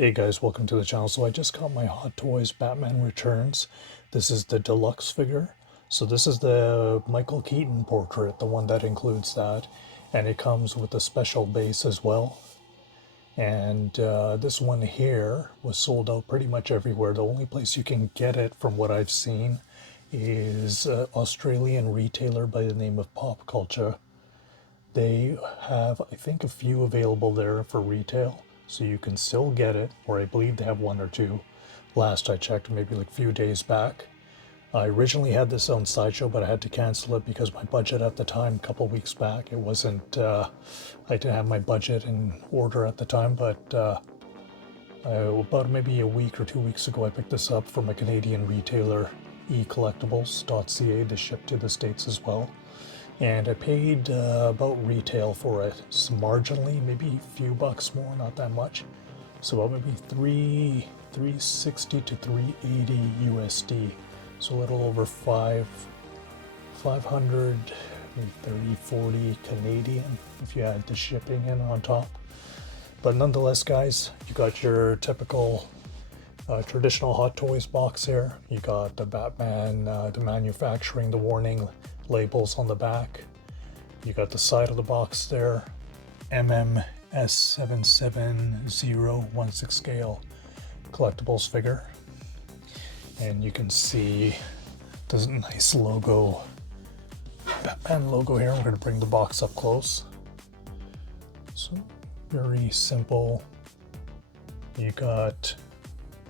Hey guys, welcome to the channel. So I just got my Hot Toys Batman Returns. This is the deluxe figure. So this is the Michael Keaton portrait, the one that includes that. And it comes with a special base as well. And this one here was sold out pretty much everywhere. The only place you can get it, from what I've seen, is an Australian retailer by the name of Pop Culture. They have, I think, a few available there for retail, so you can still get it, or I believe they have one or two. Last I checked, maybe like a few days back. I originally had this on Sideshow, but I had to cancel it because my budget at the time, a couple weeks back, it wasn't, I didn't have my budget in order at the time, but about maybe a week or 2 weeks ago, I picked this up from a Canadian retailer, ecollectibles.ca. They ship to the States as well. And I paid about retail for it, so marginally, maybe a few bucks more, not that much. So about maybe 360 to 380 USD. So a little over 500, maybe 30, 40 Canadian if you add the shipping in on top. But nonetheless, guys, you got your typical traditional Hot Toys box here. You got the Batman, the manufacturing, the warning labels on the back. You got the side of the box there, MMS77016 scale collectibles figure. And you can see there's a nice logo, Batman logo here. I'm going to bring the box up close. So very simple. You got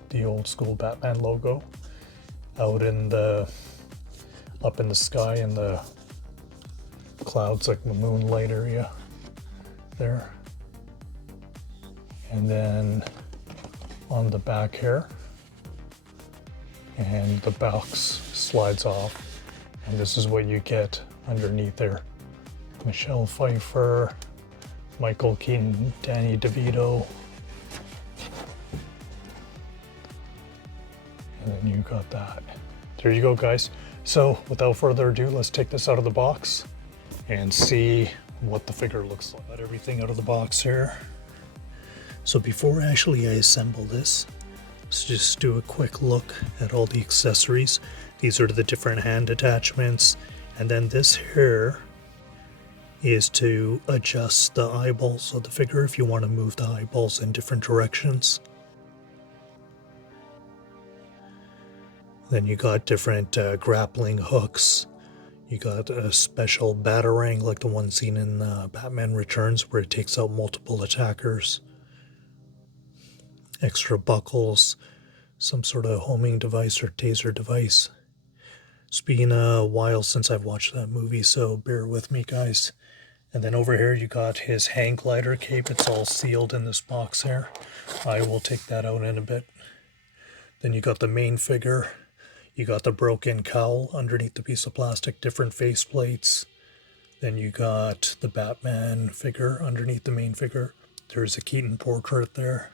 the old school Batman logo out in the up in the sky in the clouds, like the moonlight area there. And then on the back here, and the box slides off, and this is what you get underneath there. Michelle Pfeiffer, Michael Keaton, Danny DeVito, and then you got that. There you go, guys. So without further ado, let's take this out of the box and see what the figure looks like. Got everything out of the box here. So before actually I assemble this, let's just do a quick look at all the accessories. These are the different hand attachments, and then this here is to adjust the eyeballs of the figure if you want to move the eyeballs in different directions. Then you got different grappling hooks. You got a special batarang like the one seen in Batman Returns, where it takes out multiple attackers. Extra buckles, some sort of homing device or taser device. It's been a while since I've watched that movie, so bear with me, guys. And then over here you got his hang glider cape. It's all sealed in this box here. I will take that out in a bit. Then you got the main figure. You got the broken cowl underneath the piece of plastic, different face plates. Then you got the Batman figure underneath the main figure. There's a Keaton portrait there.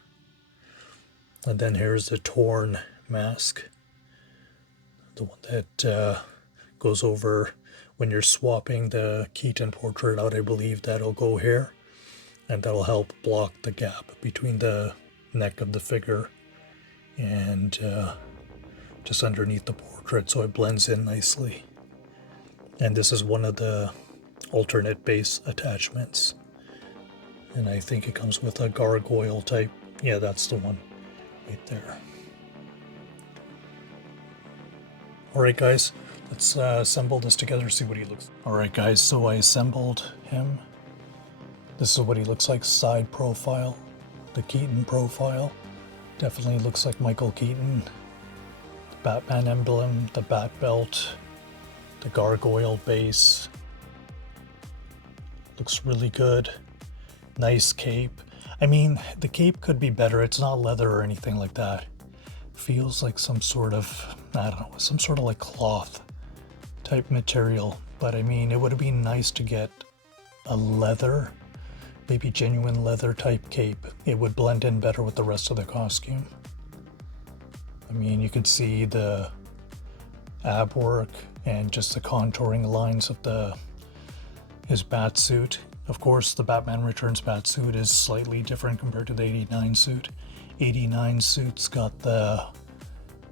And then here's the torn mask. The one that goes over when you're swapping the Keaton portrait out. I believe that'll go here. And that'll help block the gap between the neck of the figure and just underneath the portrait, so it blends in nicely. And this is one of the alternate base attachments, and I think it comes with a gargoyle type. Yeah, that's the one right there. Alright guys, let's assemble this together, see what he looks like. Alright guys, so I assembled him. This is what he looks like, side profile, the Keaton profile. Definitely looks like Michael Keaton. Batman emblem, the bat belt, the gargoyle base. Looks really good. Nice cape. I mean, the cape could be better. It's not leather or anything like that. Feels like some sort of, I don't know, some sort of like cloth type material. But I mean, it would have been nice to get a leather, maybe genuine leather type cape. It would blend in better with the rest of the costume. I mean, you could see the ab work and just the contouring lines of his bat suit. Of course, the Batman Returns bat suit is slightly different compared to the '89 suit. '89 suit's got the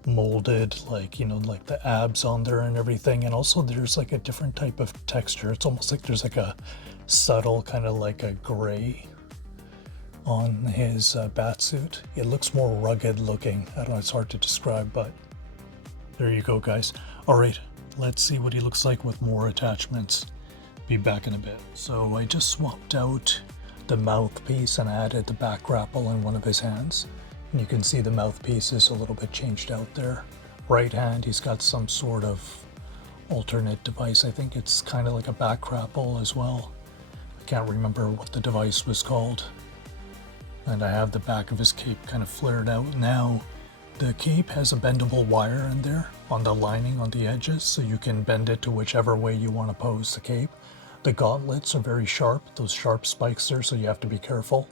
molded, like, you know, like the abs on there and everything, and also there's like a different type of texture. It's almost like there's like a subtle kind of like a gray on his bat suit. It looks more rugged looking. I don't know, it's hard to describe, but there you go, guys. All right, let's see what he looks like with more attachments. Be back in a bit. So I just swapped out the mouthpiece and added the back grapple in one of his hands. And you can see the mouthpiece is a little bit changed out there. Right hand, he's got some sort of alternate device. I think it's kind of like a back grapple as well. I can't remember what the device was called. And I have the back of his cape kind of flared out. Now, the cape has a bendable wire in there on the lining on the edges, so you can bend it to whichever way you want to pose the cape. The gauntlets are very sharp, those sharp spikes there, so you have to be careful.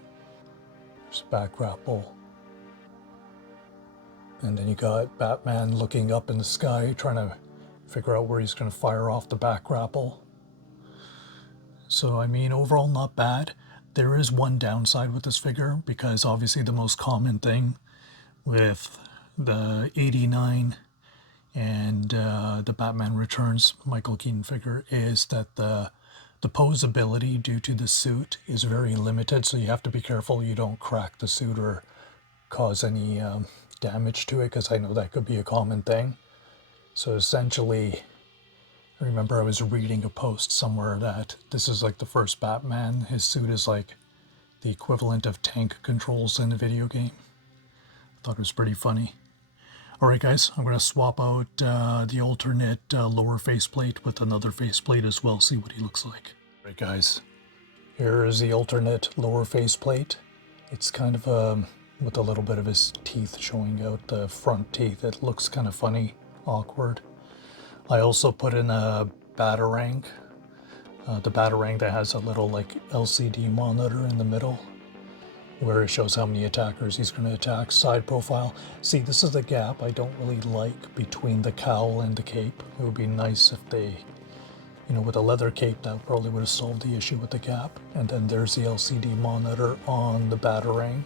There's back grapple. And then you got Batman looking up in the sky, trying to figure out where he's going to fire off the back grapple. So, I mean, overall not bad. There is one downside with this figure, because obviously the most common thing with the '89 and the Batman Returns Michael Keaton figure is that the posability due to the suit is very limited, so you have to be careful you don't crack the suit or cause any damage to it, because I know that could be a common thing. So essentially, I remember I was reading a post somewhere that this is like the first Batman. His suit is like the equivalent of tank controls in a video game. I thought it was pretty funny. Alright guys, I'm going to swap out the alternate lower faceplate with another faceplate as well, see what he looks like. Alright guys, here is the alternate lower faceplate. It's kind of with a little bit of his teeth showing out, the front teeth. It looks kind of funny, awkward. I also put in a Batarang. The Batarang that has a little like LCD monitor in the middle where it shows how many attackers he's going to attack. Side profile. See, this is the gap I don't really like between the cowl and the cape. It would be nice if they, you know, with a leather cape, that probably would have solved the issue with the gap. And then there's the LCD monitor on the Batarang.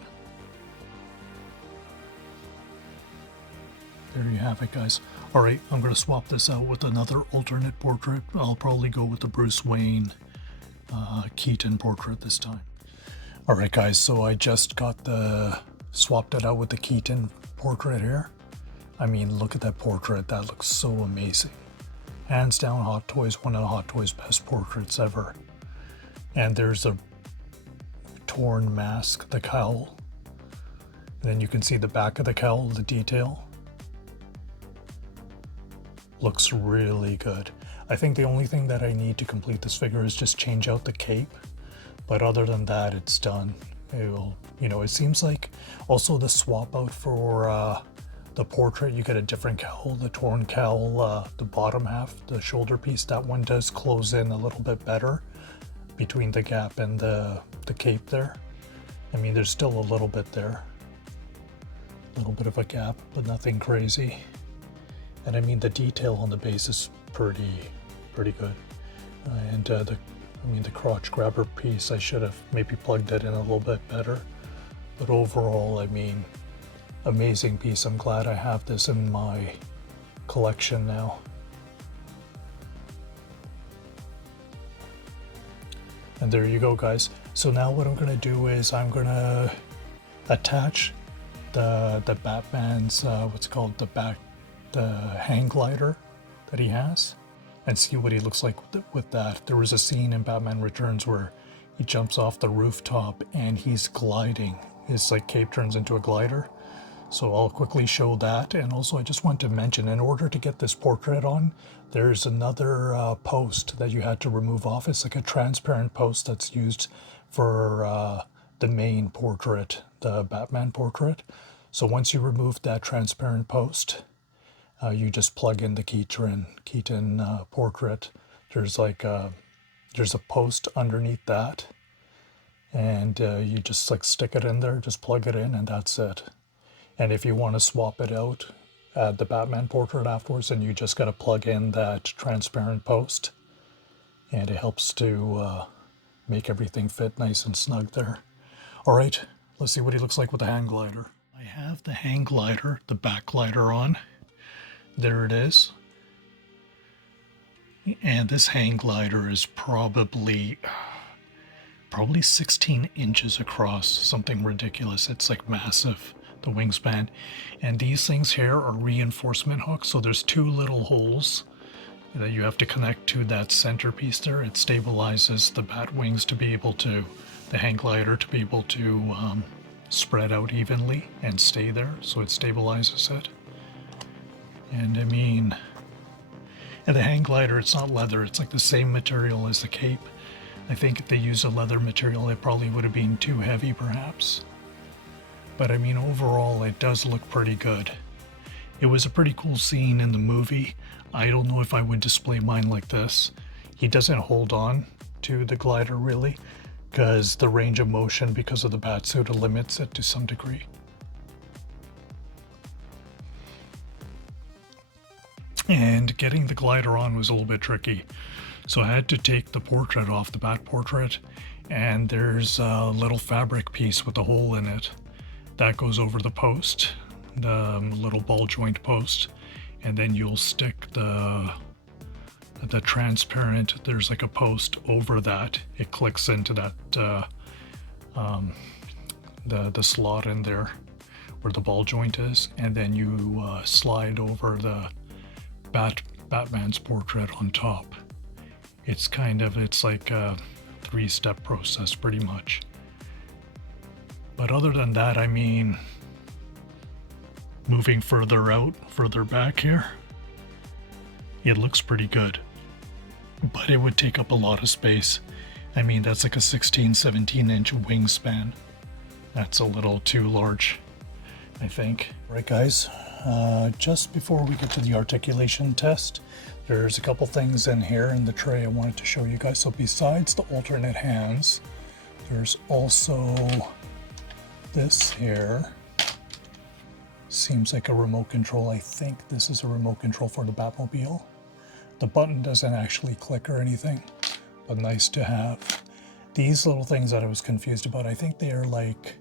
There you have it, guys. Alright, I'm going to swap this out with another alternate portrait. I'll probably go with the Bruce Wayne Keaton portrait this time. Alright guys, so I just swapped it out with the Keaton portrait here. I mean, look at that portrait. That looks so amazing. Hands down, Hot Toys, one of the Hot Toys' best portraits ever. And there's a torn mask, the cowl. And then you can see the back of the cowl, the detail. Looks really good. I think the only thing that I need to complete this figure is just change out the cape. But other than that, it's done. It will, you know, it seems like also the swap out for the portrait, you get a different cowl, the torn cowl, the bottom half, the shoulder piece, that one does close in a little bit better between the gap and the cape there. I mean, there's still a little bit there. A little bit of a gap, but nothing crazy. And I mean, the detail on the base is pretty good. And the crotch grabber piece, I should have maybe plugged it in a little bit better. But overall, I mean, amazing piece. I'm glad I have this in my collection now. And there you go, guys. So now what I'm going to do is I'm going to attach the Batman's, what's called the hang glider that he has, and see what he looks like with that. There was a scene in Batman Returns where he jumps off the rooftop and he's gliding. His like cape turns into a glider. So I'll quickly show that. And also I just want to mention, in order to get this portrait on, there's another post that you had to remove off. It's like a transparent post that's used for the main portrait, the Batman portrait. So once you remove that transparent post, you just plug in the Keaton portrait. There's like there's a post underneath that, and you just like stick it in there, just plug it in, and that's it. And if you want to swap it out, add the Batman portrait afterwards, and you just got to plug in that transparent post, and it helps to make everything fit nice and snug there. All right, let's see what he looks like with the hang glider. I have the hang glider, the back glider on. There it is. And this hang glider is probably 16 inches across, something ridiculous. It's like massive, the wingspan. And these things here are reinforcement hooks, so there's two little holes that you have to connect to that centerpiece there. It stabilizes the bat wings to be able to, the hang glider to be able to spread out evenly and stay there, so it stabilizes it. And I mean, and the hang glider, it's not leather, it's like the same material as the cape. I think if they used a leather material, it probably would have been too heavy perhaps. But I mean, overall, it does look pretty good. It was a pretty cool scene in the movie. I don't know if I would display mine like this. He doesn't hold on to the glider really, because the range of motion because of the batsuit limits it to some degree. And getting the glider on was a little bit tricky. So I had to take the portrait off, the bat portrait, and there's a little fabric piece with a hole in it. That goes over the post, the little ball joint post, and then you'll stick the transparent, there's like a post over that. It clicks into that, the slot in there where the ball joint is, and then you slide over the Batman's portrait on top. It's like a 3-step process pretty much. But other than that, I mean, moving further back here, it looks pretty good. But it would take up a lot of space. I mean, that's like a 16-17 inch wingspan. That's a little too large, I think. Right guys, just before we get to the articulation test, there's a couple things in here in the tray I wanted to show you guys. So besides the alternate hands, there's also this here. Seems like a remote control. I think this is a remote control for the Batmobile. The button doesn't actually click or anything, but nice to have. These little things that I was confused about, I think they are like,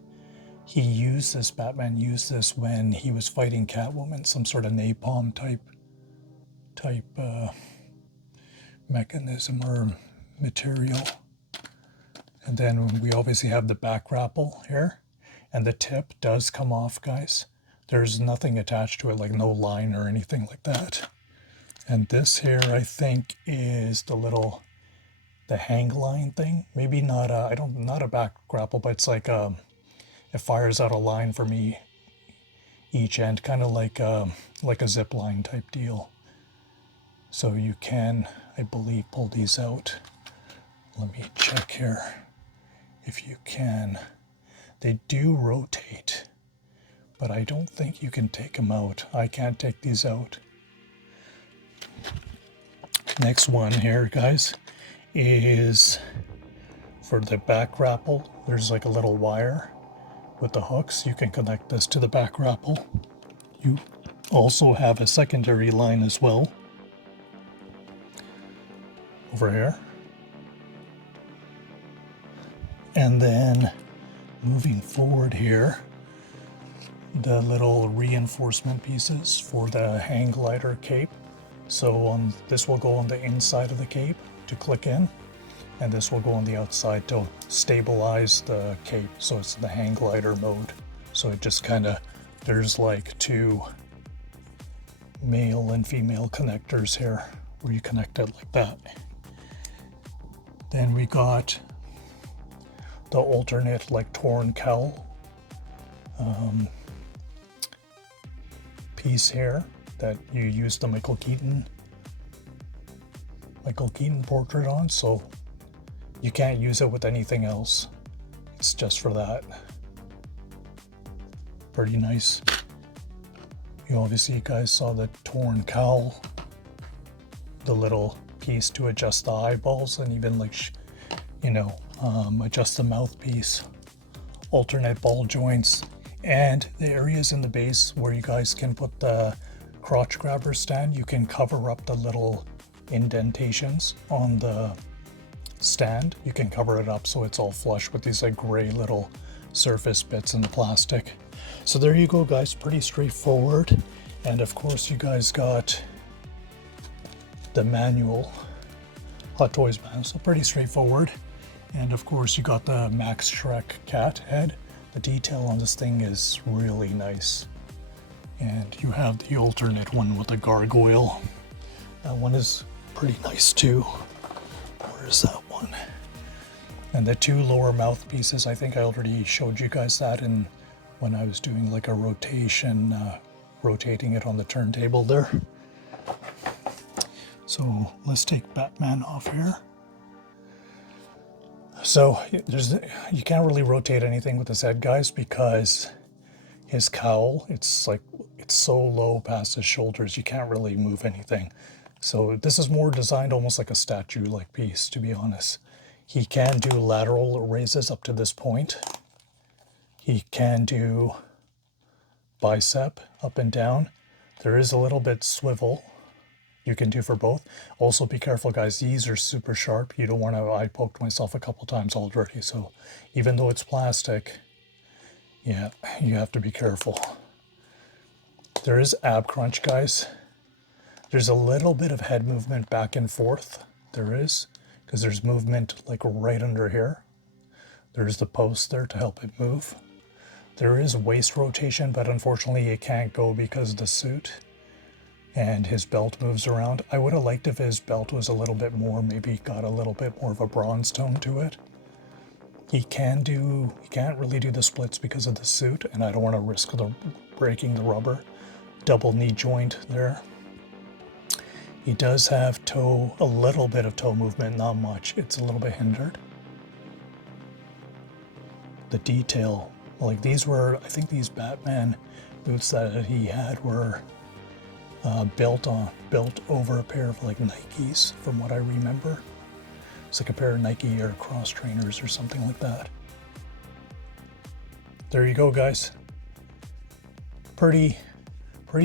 Batman used this when he was fighting Catwoman, some sort of napalm type mechanism or material. And then we obviously have the back grapple here, and the tip does come off, guys. There's nothing attached to it, like no line or anything like that. And this here, I think, is the hang line thing. Maybe not a back grapple, but it's like it fires out a line for me each end, kind of like a zip line type deal. So you can, I believe, pull these out. Let me check here if you can. They do rotate, but I don't think you can take them out. I can't take these out. Next one here, guys, is for the back grapple. There's like a little wire with the hooks. You can connect this to the back grapple. You also have a secondary line as well over here. And then moving forward here, the little reinforcement pieces for the hang glider cape. So this will go on the inside of the cape to click in, and this will go on the outside to stabilize the cape. So it's the hang glider mode. So it just there's like two male and female connectors here where you connect it like that. Then we got the alternate like torn cowl piece here that you use the Michael Keaton portrait on, so you can't use it with anything else. It's just for that. Pretty nice. You guys saw the torn cowl, the little piece to adjust the eyeballs and even adjust the mouthpiece, alternate ball joints, and the areas in the base where you guys can put the crotch grabber stand. You can cover up the little indentations on the stand. You can cover it up so it's all flush with these like gray little surface bits in the plastic. So there you go, guys, pretty straightforward. And of course you guys got the manual, Hot Toys manual, so pretty straightforward. And of course you got the Max Shrek cat head. The detail on this thing is really nice. And you have the alternate one with the gargoyle. That one is pretty nice too. Where is that one? And the two lower mouthpieces, I think I already showed you guys that in when I was doing like a rotation, rotating it on the turntable there. So let's take Batman off here. So you can't really rotate anything with this head, guys, because his cowl, it's so low past his shoulders, you can't really move anything. So this is more designed almost like a statue-like piece, to be honest. He can do lateral raises up to this point. He can do bicep up and down. There is a little bit swivel you can do for both. Also be careful, guys, these are super sharp. You don't want to, I poked myself a couple times already, so even though it's plastic, yeah, you have to be careful. There is ab crunch, guys. There's a little bit of head movement back and forth. There is, because there's movement like right under here. There's the post there to help it move. There is waist rotation, but unfortunately it can't go because of the suit. And his belt moves around. I would have liked if his belt was a little bit more, maybe got a little bit more of a bronze tone to it. He can't really do the splits because of the suit, and I don't want to risk breaking the rubber. Double knee joint there. He does have a little bit of toe movement, not much. It's a little bit hindered. The detail, like these were, I think these Batman boots that he had were built over a pair of like Nikes, from what I remember. It's like a pair of Nike Air Cross trainers or something like that. There you go, guys. Pretty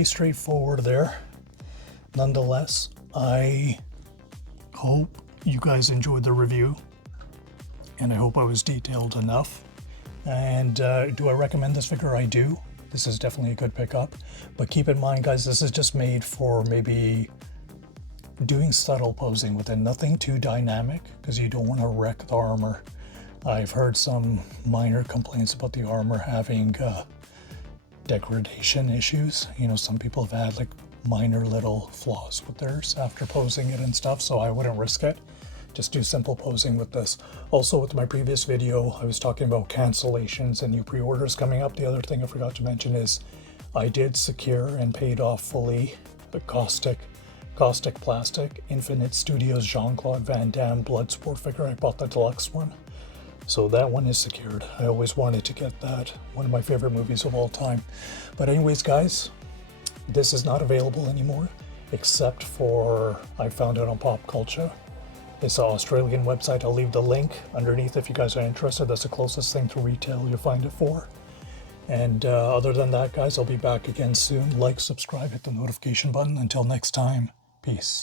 straightforward there. Nonetheless, I hope you guys enjoyed the review, and I hope I was detailed enough. And do I recommend this figure? I do. This is definitely a good pickup, but keep in mind, guys, this is just made for maybe doing subtle posing with it, nothing too dynamic, because you don't want to wreck the armor. I've heard some minor complaints about the armor having degradation issues. You know, some people have had like minor little flaws with theirs after posing it and stuff, so I wouldn't risk it. Just do simple posing with this. Also, with my previous video, I was talking about cancellations and new pre-orders coming up. The other thing I forgot to mention is I did secure and paid off fully the Caustic Plastic Infinite Studios Jean-Claude Van Damme Bloodsport figure. I bought the deluxe one, so that one is secured. I always wanted to get that. One of my favorite movies of all time. But anyways, guys, this is not available anymore, except for, I found it on Pop Culture. It's an Australian website. I'll leave the link underneath if you guys are interested. That's the closest thing to retail you'll find it for. And other than that, guys, I'll be back again soon. Like, subscribe, hit the notification button. Until next time, peace.